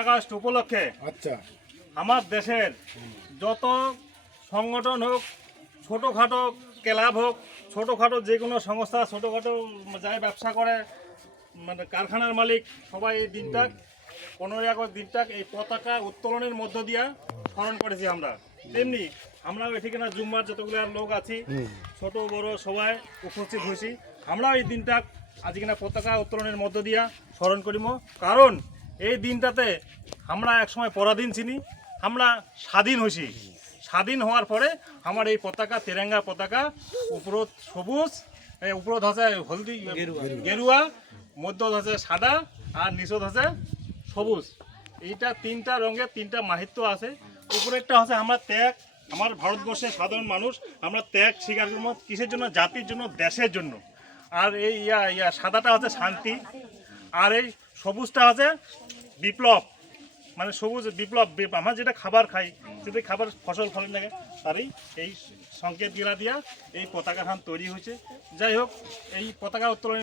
August উপলক্ষে আচ্ছা আমার দেশের যত সংগঠন হোক, ছোটোখাটো ক্লাব হোক, ছোটোখাটো যে কোনো সংস্থা, ছোটোখাটো যাই ব্যবসা করে, মানে কারখানার মালিক, সবাই এই দিনটা 15ই আগস্ট দিনটা এই পতাকা উত্তোলনের মধ্য দিয়ে স্মরণ করেছি আমরা। তেমনি আমরাও এখানে জুম্মার যতগুলো লোক আছি, ছোট বড় সবাই উপস্থিত হয়েছি। আমরাও এই দিনটা আজকে না পতাকা উত্তোলনের মধ্য দিয়া স্মরণ করিম। কারণ এই দিনটাতে আমরা একসময় পরাধীন ছিনি, আমরা স্বাধীন হয়েছি। স্বাধীন হওয়ার পরে আমার এই পতাকা, তেরেঙ্গা পতাকা, উপরত সবুজ, উপরত হচ্ছে হলদি গেরুয়া, মধ্য হচ্ছে সাদা, আর নিচত হচ্ছে সবুজ। এইটা তিনটা রঙের তিনটা মাহিত্য আছে। উপরেরটা হচ্ছে আমরা ত্যাগ, আমার ভারতবর্ষের সাধারণ মানুষ আমরা ত্যাগ স্বীকার করব কিসের জন্য? জাতির জন্য, দেশের জন্য। আর এই সাদাটা হচ্ছে শান্তি, আর এই সবুজটা হচ্ছে বিপ্লব, মানে সবুজ বিপ্লব। আমরা যেটা খাবার খাই, যদি খাবার ফসল ফলেন লাগে, তারই এই সংকেত গিলা দিয়া এই পতাকাখান তৈরি হয়েছে। যাই হোক, এই পতাকা উত্তোলন